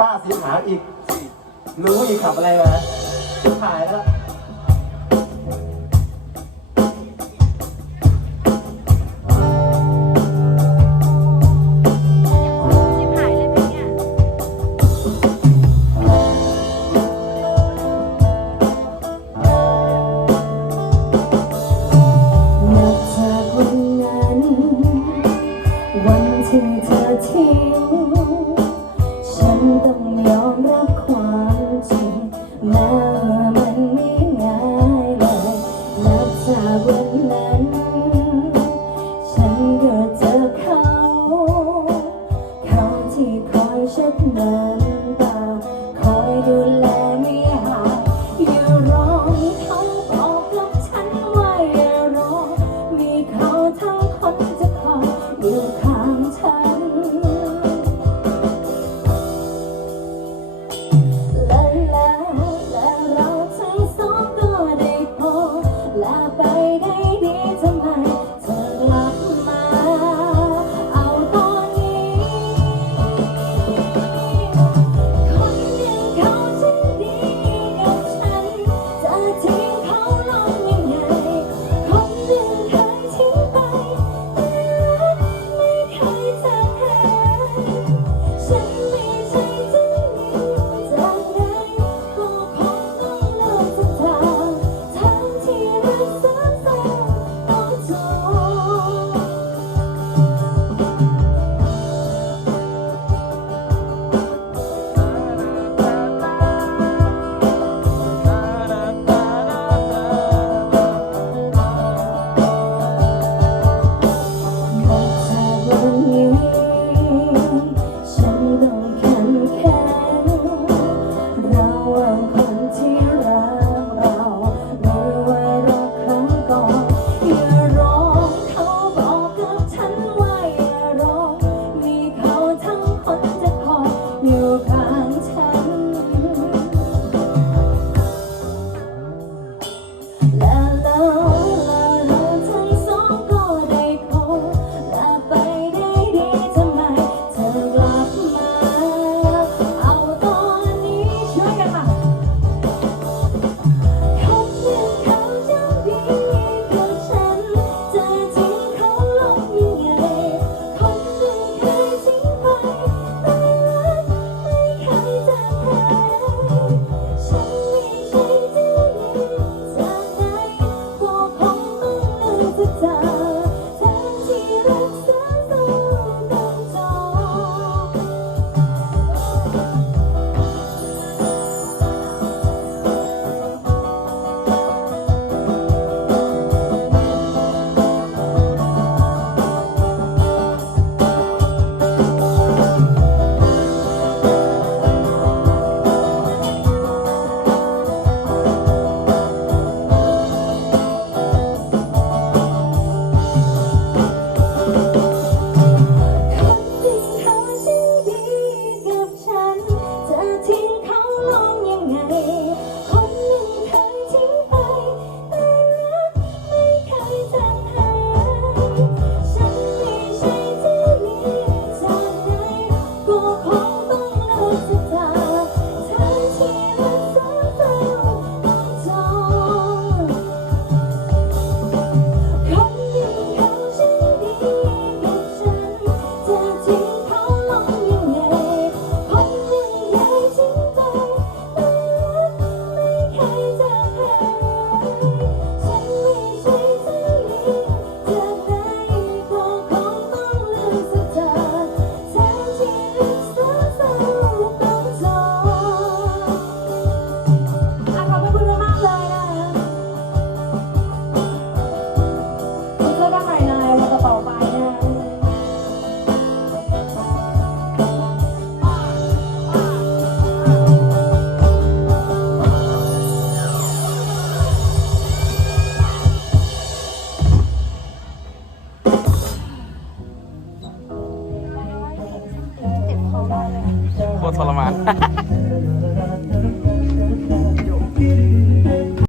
ป้าสีงหาอีก รู้อีกขับอะไรมาถ่ายแล้ว นับจากวันนั้น วันที่เธอทิ้ง จากวันนั้น ตรทรมาน